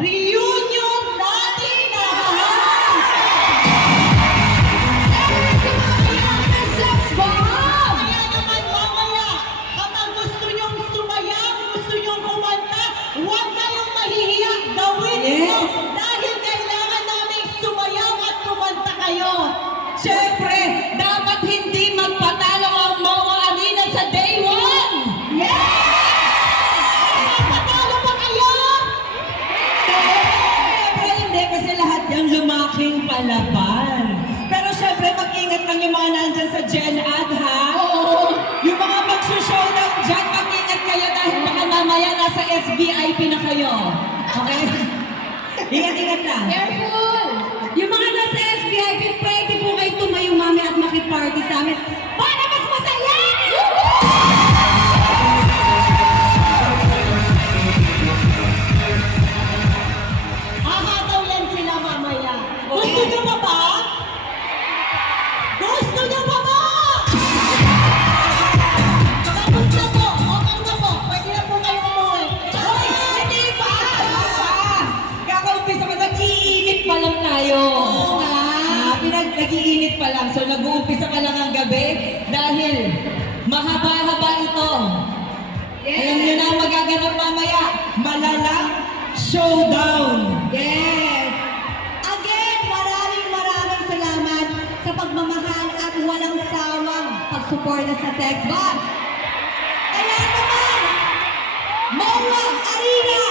reunion natin na! Kaya naman mamaya, kapag gusto nyong sumayaw, gusto nyong kumanta, huwag kayong mahihiya, gawin ito! Dahil kailangan namin sumayaw at kumanta kayo! Siyempre, dapat hindi magpatalo ang MOA Arena sa day 1! Patalo ba kayo? Siyempre hindi, kasi lahat yan lumaking palaban. Pero siyempre, mag-ingat lang yung mga nandyan sa Gen Ad, ha? Oo. Yung mga magsushowdown dyan, mag-ingat kayo dahil baka mamaya nasa SVIP na kayo. Okay? Ingat-ingat lang. Careful! Yung mga nasa SBIP, pwede po kayo tumayo mami at makiparty sa amin para mas masaya! Hahataw yan sila mamaya. Gusto nyo pa ba? Gusto nyo pa ba? Tapos na po. Okay na po. Pwede na po kayo umuwi. Hoy! Hindi pa! Ano pa? Kakaumpisa pa, nag-iinit pa lang tayo. Oo nga. Nag-iinit pa lang. So, nag-uumpisa pa lang ang gabi dahil mahaba-haba ito. Alam niyo na ang magaganap mamaya. Malalang showdown. Yes! Again, maraming salamat sa pagmamahal at walang sawang pagsuporta sa Sex Bomb. Kaya naman, MOA Arena